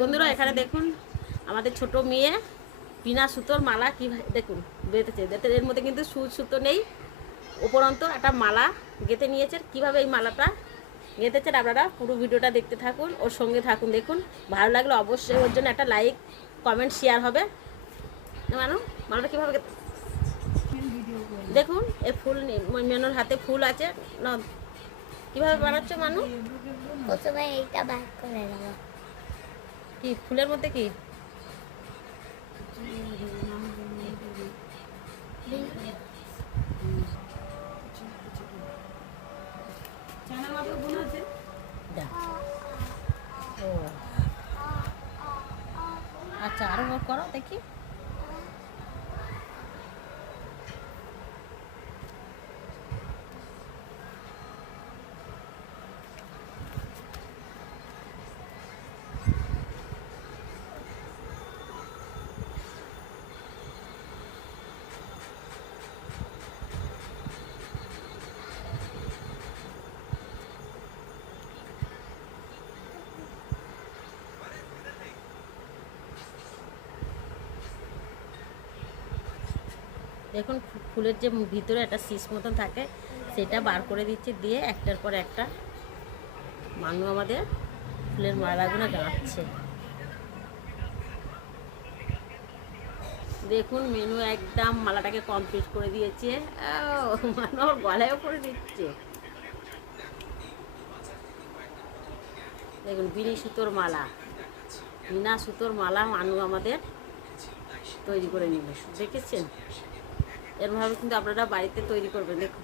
বন্ধুরা এখানে দেখুন আমাদের ছোট মেয়ে বিনা সুতোর মালা কি দেখুন বেঁধেছে। এর মধ্যে কিন্তু সুতো নেই, উপরন্ত একটা মালা গেঁথে নিয়েছে। কিভাবে এই মালাটা গেঁথেছেন আপনারা পুরো ভিডিওটা দেখতে থাকুন, ওর সঙ্গে থাকুন। দেখুন ভালো লাগলে অবশ্যই ওর জন্য একটা লাইক কমেন্ট শেয়ার হবে। মানু মালাটা কীভাবে দেখুন এই ফুল মেনুর হাতে ফুল আছে না, কীভাবে বানাচ্ছ মানু? প্রথমে এইটা বার করে নেব। কি ফুলের মধ্যে কি ও আচ্ছা, আরো করো দেখি। দেখুন ফুলের যে ভিতরে একটা শীষ মতন থাকে সেটা বার করে দিচ্ছি, দিয়ে একটার পর একটা মানু আমাদের ফুলের মালাগুলো গাঁথছে। দেখুন মেনু একদম মালাটাকে কমপ্লিট করে দিয়েছে। মানু ওর গলায়ও করে দিচ্ছে। দেখুন বিনি সুতোর মালা, বিনা সুতোর মালা মানু আমাদের তৈরি করে নিল। দেখেছেন? এরভাবে কিন্তু আপনারা বাড়িতে তৈরি করবেন। দেখুন